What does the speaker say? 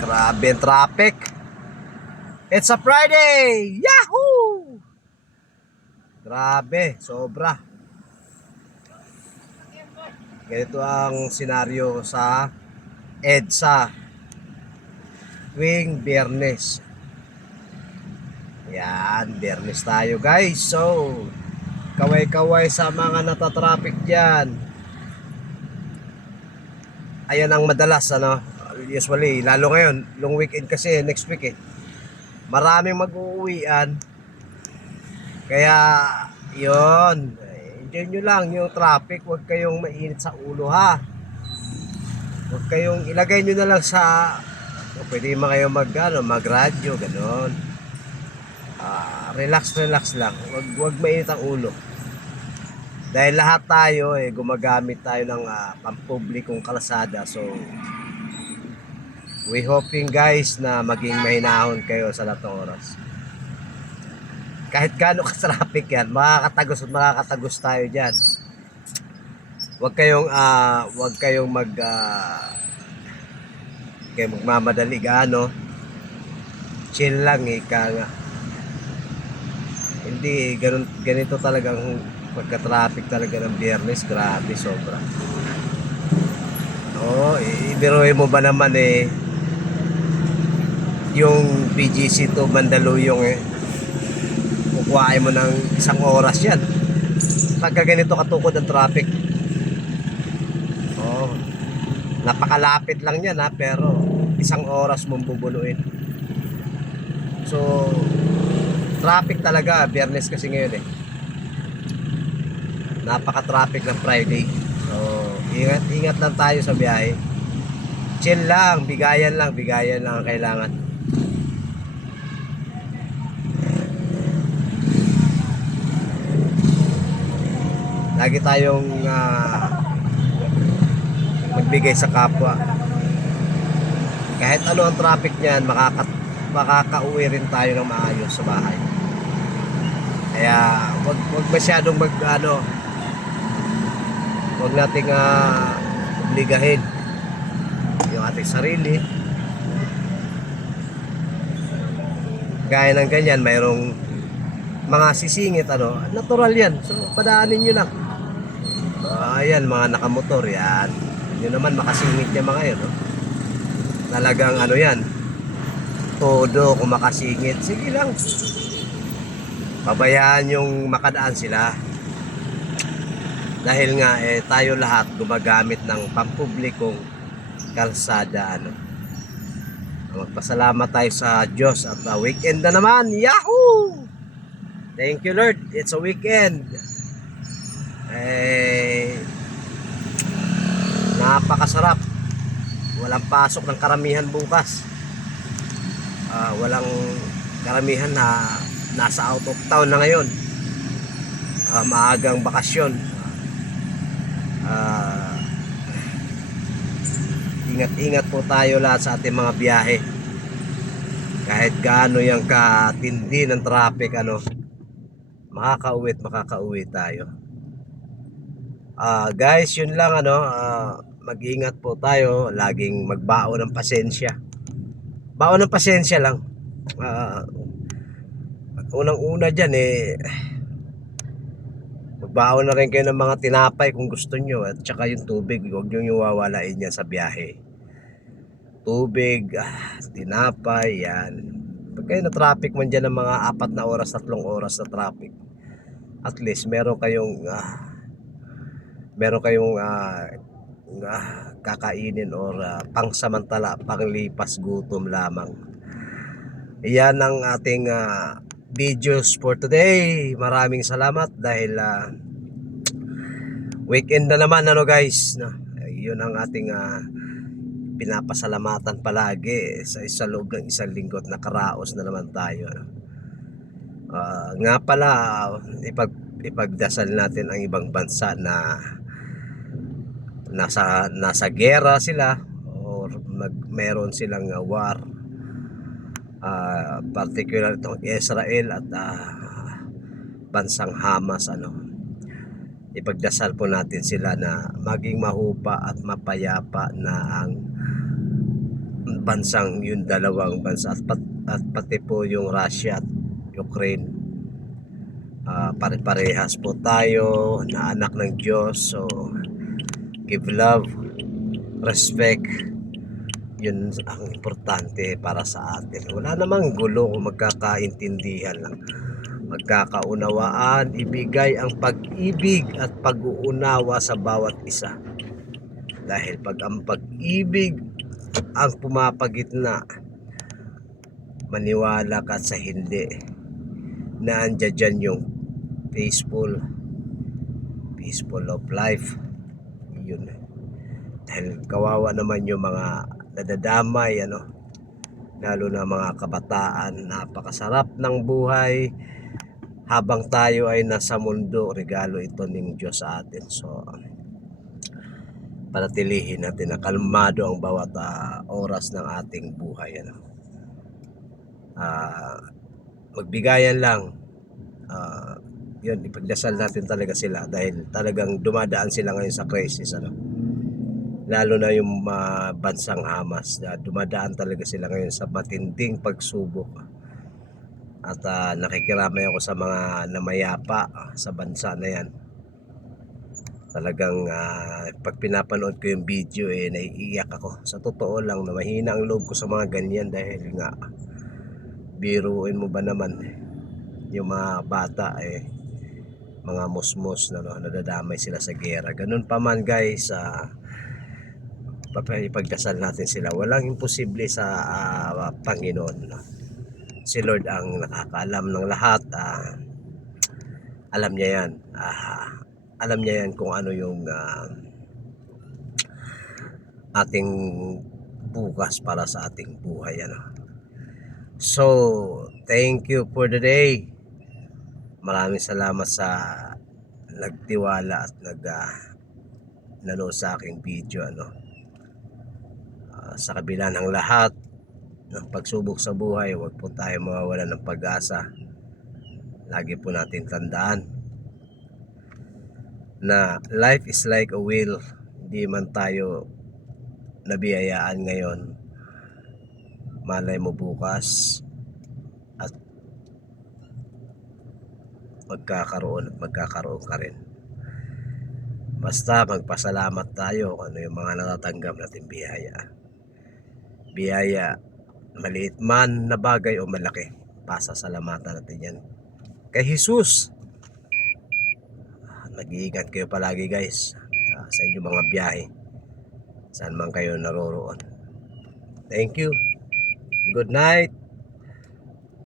Grabe ang traffic. It's a Friday! Yahoo! Grabe, sobra. Ganito ang senaryo sa EDSA tuwing Biyernes. Yan, Biyernes tayo guys. So, kaway-kaway sa mga natatraffic dyan. Ayan ang madalas, ano. Usually, lalo ngayon, long weekend kasi, next week eh. Maraming mag-uuwian. Kaya, yon, enjoy nyo lang yung traffic. Huwag kayong mainit sa ulo ha. Huwag kayong ilagay nyo na lang sa, pwede mo kayo mag-radyo, ganon. Relax lang. Huwag mainit ang ulo. Dahil lahat tayo gumagamit tayo ng pampublikong kalsada. So, we hoping guys na maging mahinahon kayo sa lahat ng oras. Kahit gaano ka-traffic yan, makakatagos tayo dyan. Huwag kayong magmamadali gaano. Chill lang nga. Hindi, ganito talagang pagka-traffic talaga ng Biyernes, grabe, sobra. Ibiruin mo ba naman yung BGC to Mandaluyong kukuhain mo ng 1 oras yan. Pagka ganito katukod ang traffic. Napakalapit lang yan pero 1 oras mong bubuluin. So, traffic talaga, Biyernes kasi ngayon napaka-traffic ng Friday. So, ingat lang tayo sa biyahe. Chill lang, bigayan lang ang kailangan. Lagi tayong magbigay sa kapwa. Kahit ano ang traffic niyan, makakauwi rin tayo ng maayos sa bahay. Kaya wag masyadong huwag nating obligahin yung ating sarili. Gaya ng ganyan, mayroong mga sisingit, natural yan. So, padaanin nyo lang. Ayan, mga nakamotor, yan. Yun naman, makasingit niya mga yun. Talagang yan, todo kung makasingit. Sige lang. Pabayaan yung makadaan sila. Dahil nga tayo lahat gumagamit ng pampublikong kalsada. Magpasalamat tayo sa Diyos at weekend na naman. Yahoo! Thank you Lord, it's a weekend. Napakasarap. Walang pasok ng karamihan bukas. Walang karamihan na nasa out of town na ngayon. Maagang bakasyon. Ingat po tayo lahat sa ating mga biyahe. Kahit gaano yung katindi ng traffic, makakauwi tayo. Guys, yun lang mag-ingat po tayo, laging magbaon ng pasensya. Baon ng pasensya lang. Unang-una dyan magbaon na rin kayo ng mga tinapay kung gusto nyo, at saka yung tubig, huwag nyo wawalain yan sa biyahe. Tubig, tinapay, yan. Pag kayo na traffic man dyan ng mga 4 na oras, 3 oras na traffic, at least meron kayong kakainin or pangsamantala, panglipas gutom lamang. Iyan ang ating videos for today. Maraming salamat dahil weekend na naman guys, yun ang ating pinapasalamatan palagi sa loob ng 1 linggo at nakaraos na naman tayo. Nga pala, ipagdasal natin ang ibang bansa na nasa gera sila or meron silang war, particular itong Israel at bansang Hamas. Ipagdasal po natin sila na maging mahupa at mapayapa na ang bansang yung dalawang bansa at pati po yung Russia at Ukraine. Pare-parehas po tayo na anak ng Diyos, so give love, respect, yun ang importante para sa atin. Wala namang gulo kung magkakaintindihan lang, magkakaunawaan, ibigay ang pag-ibig at pag-uunawa sa bawat isa. Dahil pag ang pag-ibig ang pumapagitna, maniwala ka sa hindi na andyan dyan yung peaceful of life. Yun. Dahil kawawa naman yung mga nadadamay, lalo na mga kabataan. Napakasarap ng buhay habang tayo ay nasa mundo. Regalo ito ng Diyos sa atin. So panatilihin natin na kalmado ang bawat oras ng ating buhay. Magbigayan lang. Yun, ipagdasal natin talaga sila dahil talagang dumadaan sila ngayon sa crisis, lalo na yung bansang Hamas, na dumadaan talaga sila ngayon sa matinding pagsubok. At nakikiramay ako sa mga namayapa sa bansa na yan. Talagang pag pinapanood ko yung video, naiiyak ako. Sa totoo lang na mahina ang loob ko sa mga ganyan dahil nga biruin mo ba naman yung mga bata mga musmos na nadadamay sila sa gera. Ganun pa man guys, ipagdasal natin sila. Walang imposible sa Panginoon. Si Lord ang nakakaalam ng lahat. Alam niya yan. Alam niya yan kung ano yung ating bukas para sa ating buhay. So, thank you for the day. Maraming salamat sa nagtiwala at nanood sa aking video. Sa kabila ng lahat ng pagsubok sa buhay, huwag po tayo mawawala ng pag-asa. Lagi po natin tandaan na life is like a wheel. Hindi man tayo nabiyayaan ngayon, malay mo bukas at magkakaroon ka rin. Basta magpasalamat tayo kung ano yung mga natatanggap natin biyaya, maliit man na bagay o malaki, pasasalamatan natin yan kay Jesus. Nag-iingat kayo palagi guys sa inyong mga biyahe, saan man kayo naroroon. Thank you, good night.